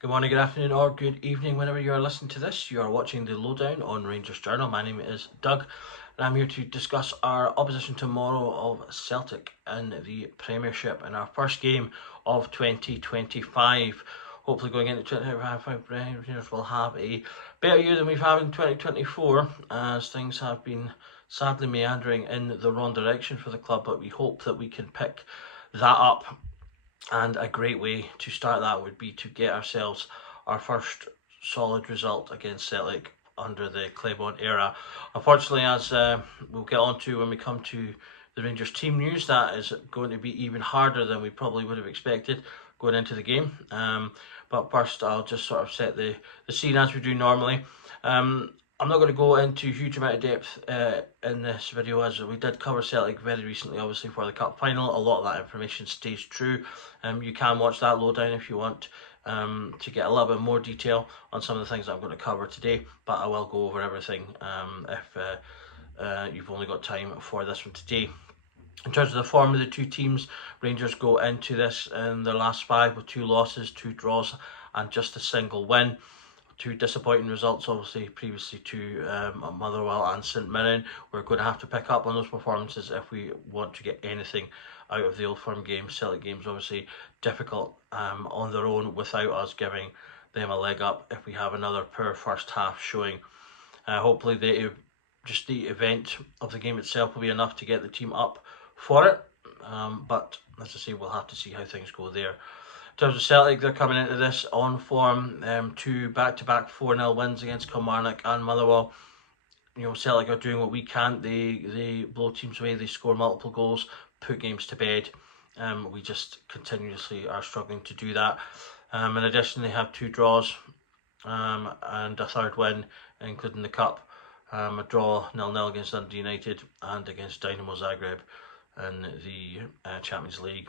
Good morning, good afternoon, or good evening, whenever you are listening to this. You are watching the Lowdown on Rangers Journal. My name is Doug, and I'm here to discuss our opposition tomorrow of Celtic in the Premiership in our first game of 2025. Hopefully, going into 2025, Rangers will have a better year than we've had in 2024, as things have been sadly meandering in the wrong direction for the club. But we hope that we can pick that up, and a great way to start that would be to get ourselves our first solid result against Celtic under the Claiborne era. Unfortunately, as we'll get on to when we come to the Rangers team news, that is going to be even harder than we probably would have expected going into the game. But first, I'll just sort of set the scene as we do normally. I'm not going to go into a huge amount of depth in this video, as we did cover Celtic very recently, obviously, for the Cup final. A lot of that information stays true. You can watch that Lowdown if you want to get a little bit more detail on some of the things that I'm going to cover today, but I will go over everything if you've only got time for this one today. In terms of the form of the two teams, Rangers go into this in their last five with 2 losses, 2 draws, and just a single win. 2 disappointing results, obviously, previously to Motherwell and St Mirren. We're going to have to pick up on those performances if we want to get anything out of the Old Firm games. Celtic games, obviously, difficult on their own without us giving them a leg up if we have another poor first half showing. Hopefully, just the event of the game itself will be enough to get the team up for it. But as I say, we'll have to see how things go there. In terms of Celtic, they're coming into this on form, 2 back-to-back 4-0 wins against Kilmarnock and Motherwell. Celtic are doing what we can't. They blow teams away, they score multiple goals, put games to bed. We just continuously are struggling to do that. In addition, they have 2 draws and a third win, including the Cup. A draw 0-0 against Dundee United and against Dynamo Zagreb in the Champions League.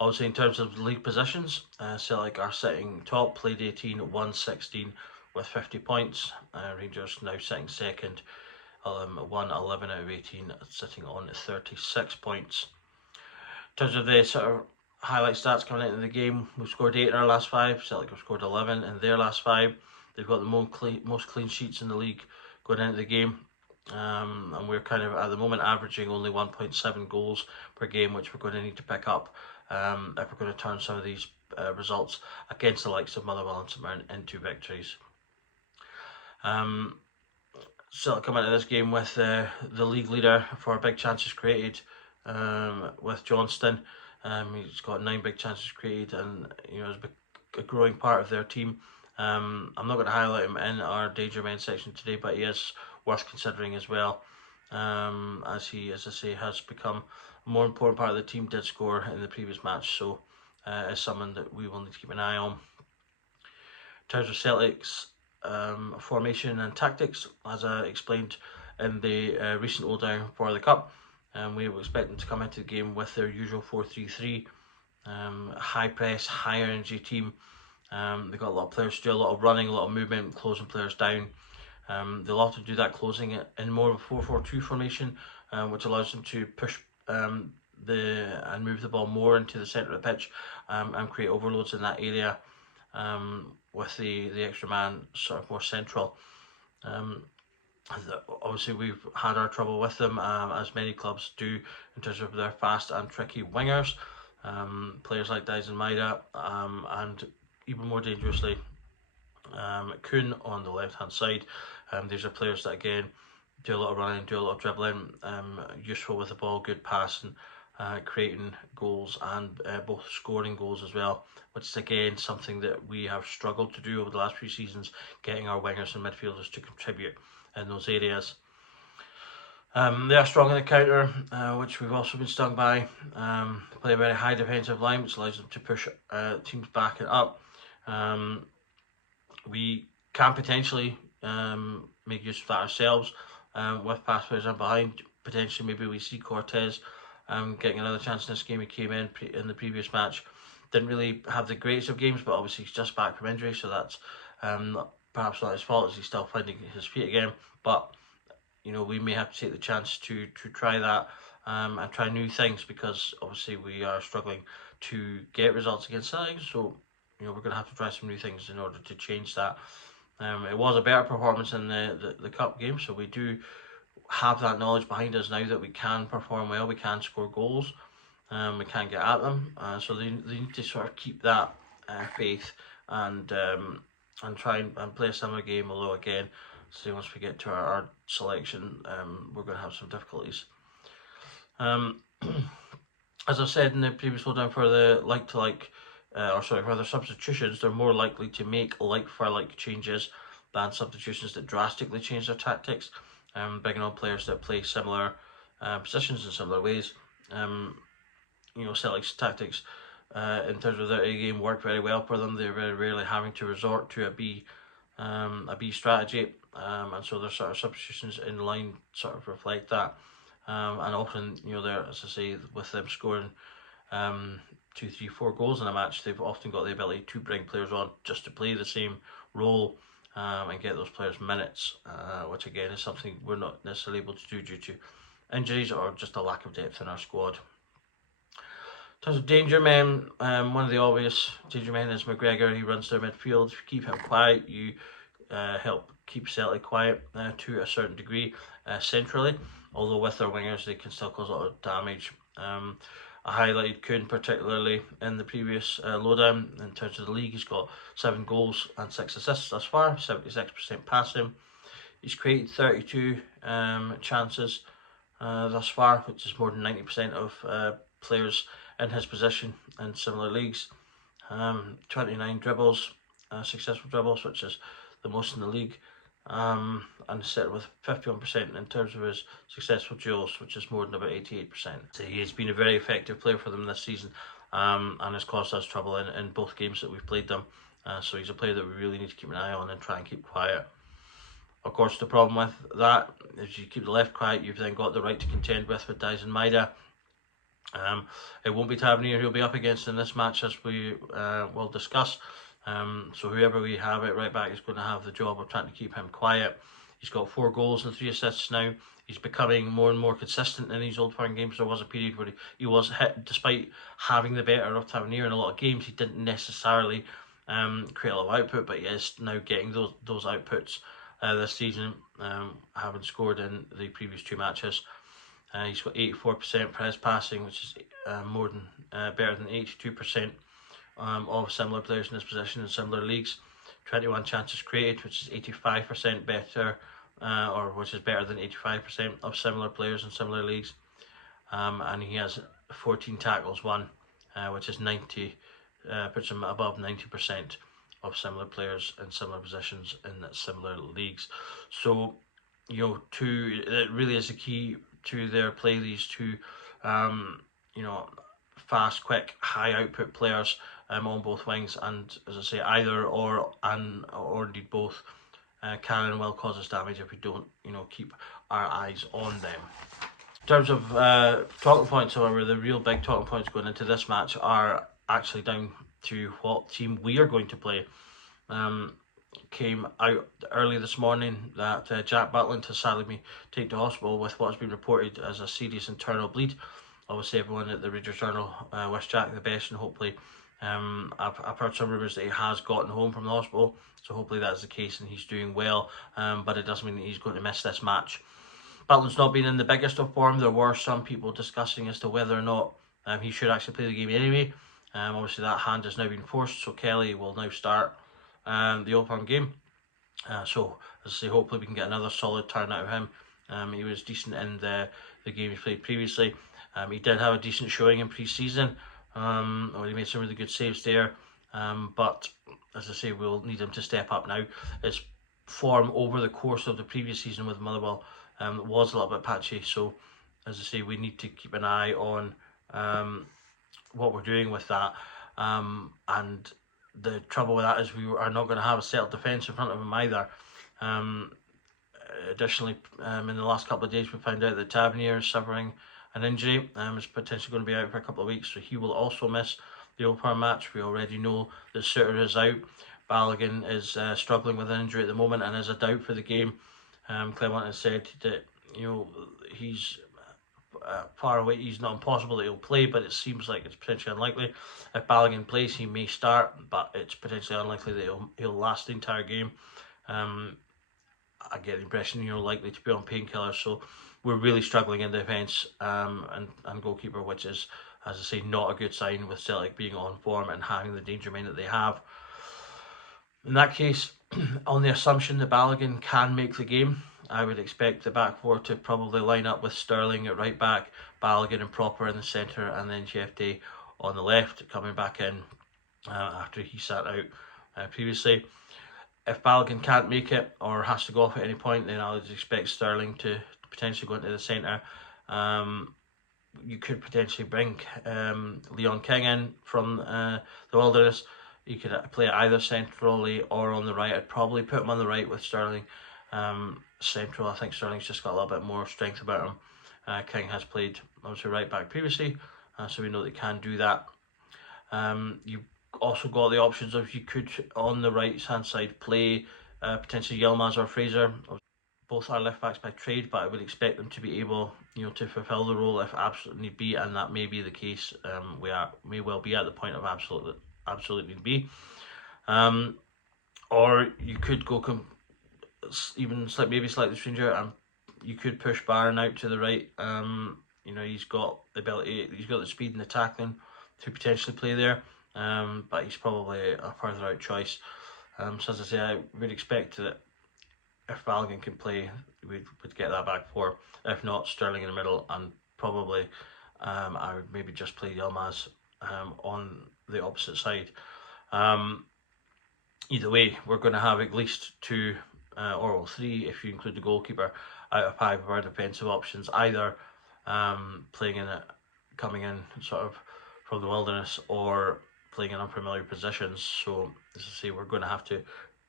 Obviously, in terms of league positions, Celtic are sitting top, played 18, won 16 with 50 points. Rangers now sitting second, won 11 out of 18, sitting on 36 points. In terms of the sort of highlight stats coming into the game, we've scored 8 in our last 5. Celtic have scored 11 in their last 5. They've got the most clean sheets in the league going into the game. And we're kind of at the moment averaging only 1.7 goals per game, which we're going to need to pick up if we're going to turn some of these results against the likes of Motherwell and St Mirren into victories. Celtic come into this game with the league leader for big chances created with Johnston. He's got 9 big chances created, and is a growing part of their team. I'm not going to highlight him in our danger men section today, but he is worth considering as well, as he, as I say, has become a more important part of the team. Did score in the previous match, so is someone that we will need to keep an eye on. In terms of Celtic's formation and tactics, as I explained in the recent Lowdown for the Cup, we were expecting to come into the game with their usual 4-3-3, high press, high energy team. They've got a lot of players to do a lot of running, a lot of movement, closing players down. They'll often do that closing in more of a 4-4-2 formation, which allows them to push and move the ball more into the centre of the pitch and create overloads in that area, with the extra man sort of more central. Obviously, we've had our trouble with them, as many clubs do, in terms of their fast and tricky wingers. Players like Dyson Maida, and even more dangerously, Kuhn on the left hand side. These are players that again do a lot of running, do a lot of dribbling, useful with the ball, good passing, creating goals, and both scoring goals as well, which is again something that we have struggled to do over the last few seasons, getting our wingers and midfielders to contribute in those areas. They are strong in the counter, which we've also been stung by. They play a very high defensive line, which allows them to push teams back and up. We can potentially make use of that ourselves with pass players in behind. Potentially, maybe we see Cortez getting another chance in this game. He came in the previous match. Didn't really have the greatest of games, but obviously he's just back from injury, so that's perhaps not his fault, as he's still finding his feet again. But we may have to take the chance to try that and try new things, because obviously we are struggling to get results against Celtic. So we're going to have to try some new things in order to change that. It was a better performance in the cup game, so we do have that knowledge behind us now that we can perform well, we can score goals, we can get at them. So they need to sort of keep that faith and try and play a similar game. Although again, say once we get to our selection, we're going to have some difficulties. As I said in the previous lowdown, for the for the substitutions, they're more likely to make like-for-like changes than substitutions that drastically change their tactics. Bringing on players that play similar positions in similar ways. Celtic's tactics in terms of their A game work very well for them. They're very rarely having to resort to a B strategy, and so their sort of substitutions in line sort of reflect that. And often, they're, as I say, with them scoring 2, 3, 4 goals in a match, they've often got the ability to bring players on just to play the same role and get those players minutes, which again is something we're not necessarily able to do due to injuries or just a lack of depth in our squad. In terms of danger men, one of the obvious danger men is McGregor. He runs their midfield. If you keep him quiet, you help keep Celtic quiet to a certain degree centrally, although with their wingers they can still cause a lot of damage. I highlighted Kuhn particularly in the previous lowdown. In terms of the league, he's got 7 goals and 6 assists thus far, 76% passing. He's created 32 chances thus far, which is more than 90% of players in his position in similar leagues. 29 dribbles, successful dribbles, which is the most in the league, and set with 51% in terms of his successful duels, which is more than about 88%. So he has been a very effective player for them this season, and has caused us trouble in both games that we've played them. So he's a player that we really need to keep an eye on and try and keep quiet. Of course, the problem with that is you keep the left quiet, you've then got the right to contend with Dyson Maeda. It won't be Tavernier who'll be up against in this match, as we will discuss. So whoever we have at right back is going to have the job of trying to keep him quiet. He's got 4 goals and 3 assists now. He's becoming more and more consistent in these Old Firm games. There was a period where he was hit, despite having the better of Tavernier in a lot of games. He didn't necessarily create a lot of output, but he is now getting those outputs this season, having scored in the previous 2 matches. He's got 84% press passing, which is more than better than 82% of similar players in this position in similar leagues. 21 chances created, which is 85% better, which is better than 85% of similar players in similar leagues. And he has 14 tackles won, which is 90, puts him above 90% of similar players in similar positions in similar leagues. So, it really is a key to their play, these 2 fast, quick, high output players on both wings, and as I say, either or indeed both can and will cause us damage if we don't keep our eyes on them. In terms of talking points, however, the real big talking points going into this match are actually down to what team we are going to play. Came out early this morning that Jack Butland has sadly been taken to hospital with what has been reported as a serious internal bleed. Obviously, everyone at the Rangers Journal wish Jack the best, and hopefully, I've heard some rumours that he has gotten home from the hospital, so hopefully that's the case and he's doing well, but it doesn't mean that he's going to miss this match. Butland's not been in the biggest of form. There were some people discussing as to whether or not he should actually play the game anyway. Obviously, that hand has now been forced, so Kelly will now start the Old Firm game. So, as I say, hopefully we can get another solid turn out of him. He was decent in the game he played previously. He did have a decent showing in pre-season. He made some really good saves there. But, as I say, we'll need him to step up now. His form over the course of the previous season with Motherwell was a little bit patchy. So, as I say, we need to keep an eye on what we're doing with that. And the trouble with that is we are not going to have a settled defence in front of him either. Additionally, in the last couple of days we found out that Tavernier is suffering an injury, is potentially going to be out for a couple of weeks, so he will also miss the Old Firm match. We already know that Suter is out. Balogun is struggling with an injury at the moment and is a doubt for the game. Clement has said that he's far away. He's not impossible that he'll play, but it seems like it's potentially unlikely. If Balogun plays, he may start, but it's potentially unlikely that he'll last the entire game. I get the impression likely to be on painkillers, so we're really struggling in defence and goalkeeper, which is, as I say, not a good sign with Celtic being on form and having the danger men that they have. In that case, on the assumption that Balogun can make the game, I would expect the back four to probably line up with Sterling at right back, Balogun and Proper in the centre, and then Jefte on the left, coming back in after he sat out previously. If Balogun can't make it or has to go off at any point, then I would expect Sterling to potentially go into the centre. You could potentially bring Leon King in from the Wilderness. You could play either centrally or on the right. I'd probably put him on the right with Sterling. Central, I think Sterling's just got a little bit more strength about him. King has played obviously right back previously, so we know they can do that. You also got the options of you could on the right hand side play potentially Yilmaz or Fraser. Both are left backs by trade, but I would expect them to be able to fulfil the role if absolutely need be, and that may be the case. We may well be at the point of absolute need be. Or you could go even maybe slightly stranger, and you could push Barron out to the right. He's got the ability, he's got the speed and the tackling to potentially play there, but he's probably a further out choice. So as I say, I would expect that if Balogun can play, we would get that back four. If not, Sterling in the middle, and probably I would maybe just play Yilmaz on the opposite side. Either way, we're going to have at least two or three, if you include the goalkeeper, out of 5 of our defensive options, either playing in it, coming in sort of from the Wilderness, or playing in unfamiliar positions. So as I say, we're going to have to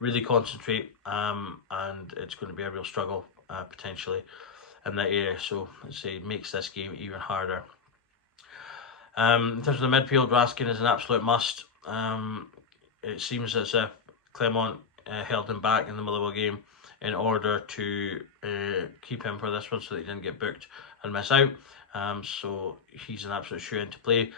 really concentrate, and it's going to be a real struggle potentially in that area. So as I say, it makes this game even harder. In terms of the midfield, Raskin is an absolute must. It seems as if Clermont held him back in the Motherwell game in order to keep him for this one, so that he didn't get booked and miss out. So he's an absolute shoe-in to play.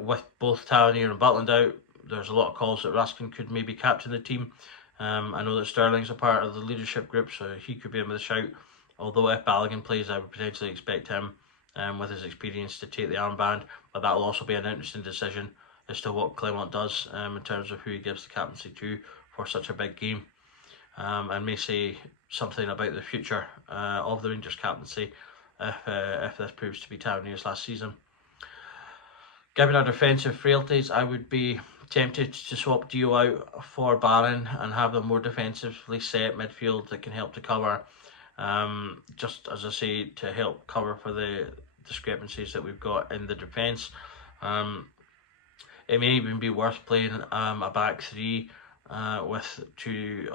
With both Tavernier and Butland out, there's a lot of calls that Raskin could maybe captain the team. I know that Sterling's a part of the leadership group, so he could be in with a shout. Although if Balogun plays, I would potentially expect him, with his experience, to take the armband. But that will also be an interesting decision as to what Clermont does in terms of who he gives the captaincy to for such a big game, and may say something about the future of the Rangers captaincy if this proves to be Tavernier's last season. Given our defensive frailties, I would be tempted to swap Dio out for Barron and have them more defensively set midfield that can help to cover, just as I say, to help cover for the discrepancies that we've got in the defence. It may even be worth playing a back three with two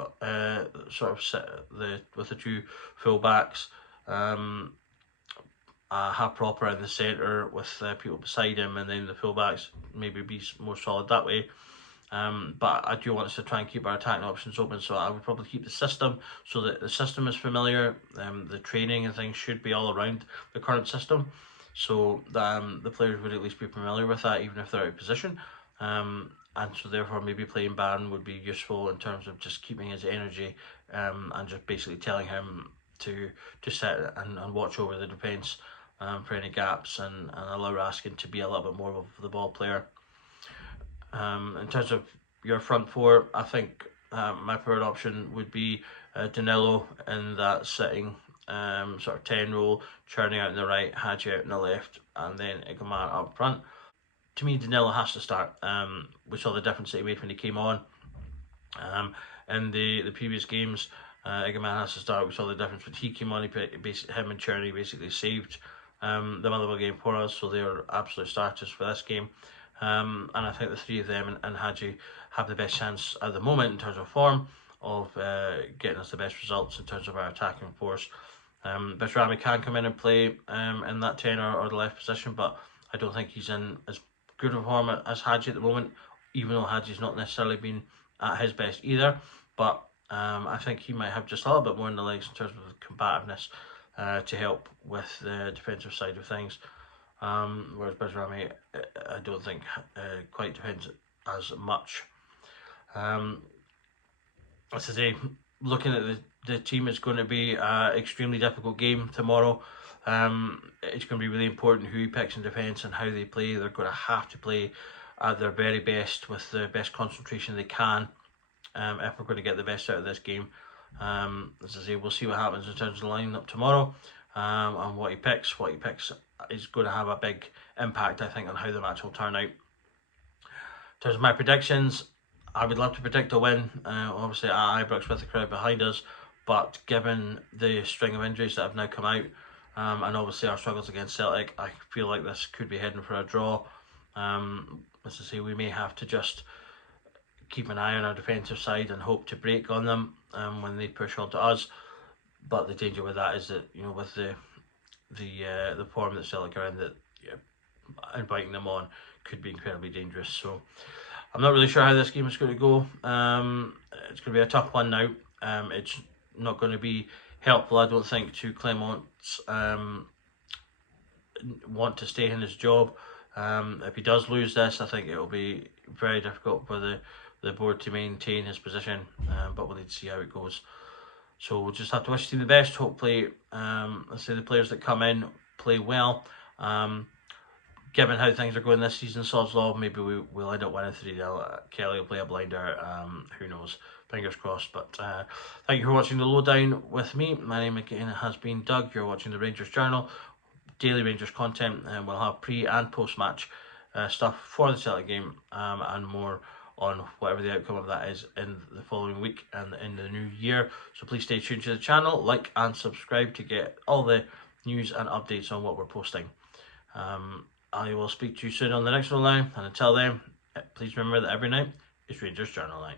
with the two full backs. Have Proper in the centre with people beside him, and then the fullbacks maybe be more solid that way. But I do want us to try and keep our attacking options open, so I would probably keep the system so that the system is familiar. The training and things should be all around the current system, so the players would at least be familiar with that, even if they're out of position. And so therefore maybe playing Barron would be useful in terms of just keeping his energy, and just basically telling him to sit and watch over the defence for any gaps, and allow Raskin to be a little bit more of the ball player. In terms of your front four, I think my preferred option would be Danilo in that sitting sort of 10 role, churning out in the right, Hadji out in the left, and then Igomar up front. To me, Danilo has to start. We saw the difference that he made when he came on. In the previous games, Igomar has to start. We saw the difference when he came on. Him and Cherney basically saved the Motherwell game for us, so they're absolute starters for this game. And I think the three of them and Hadji have the best chance at the moment in terms of form of getting us the best results in terms of our attacking force. Bashrami can come in and play in that 10 or the left position, but I don't think he's in as good of form as Hadji at the moment, even though Hadji's not necessarily been at his best either. But I think he might have just a little bit more in the legs in terms of the combativeness to help with the defensive side of things. Whereas Bajrami, I don't think quite depends as much. As I say, looking at the team, it's going to be an extremely difficult game tomorrow. It's going to be really important who he picks in defence and how they play. They're going to have to play at their very best with the best concentration they can if we're going to get the best out of this game. As I say, we'll see what happens in terms of the lineup tomorrow and what he picks. What he picks is going to have a big impact, I think, on how the match will turn out. In terms of my predictions, I would love to predict a win, obviously at Ibrox with the crowd behind us, but given the string of injuries that have now come out, and obviously our struggles against Celtic, I feel like this could be heading for a draw. As I say, we may have to just keep an eye on our defensive side and hope to break on them when they push on to us. But the danger with that is that, you know, with the form that Celtic are in, that inviting them on could be incredibly dangerous. So I'm not really sure how this game is going to go. It's going to be a tough one now. It's not going to be helpful, I don't think, to Clement's want to stay in his job. If he does lose this, I think it will be very difficult for the board to maintain his position, but we'll need to see how it goes. So we'll just have to wish the team the best. Hopefully, let's say the players that come in play well. Given how things are going this season, Sod's Law, maybe we'll end up winning 3-0. Kelly will play a blinder. Who knows? Fingers crossed. But thank you for watching the Lowdown with me. My name again has been Doug. You're watching the Rangers Journal. Daily Rangers content, and we'll have pre and post match stuff for the Celtic game and more on whatever the outcome of that is in the following week and in the new year. So please stay tuned to the channel, like and subscribe to get all the news and updates on what we're posting. I will speak to you soon on the next one line, and until then, please remember that every night is Rangers Journal night.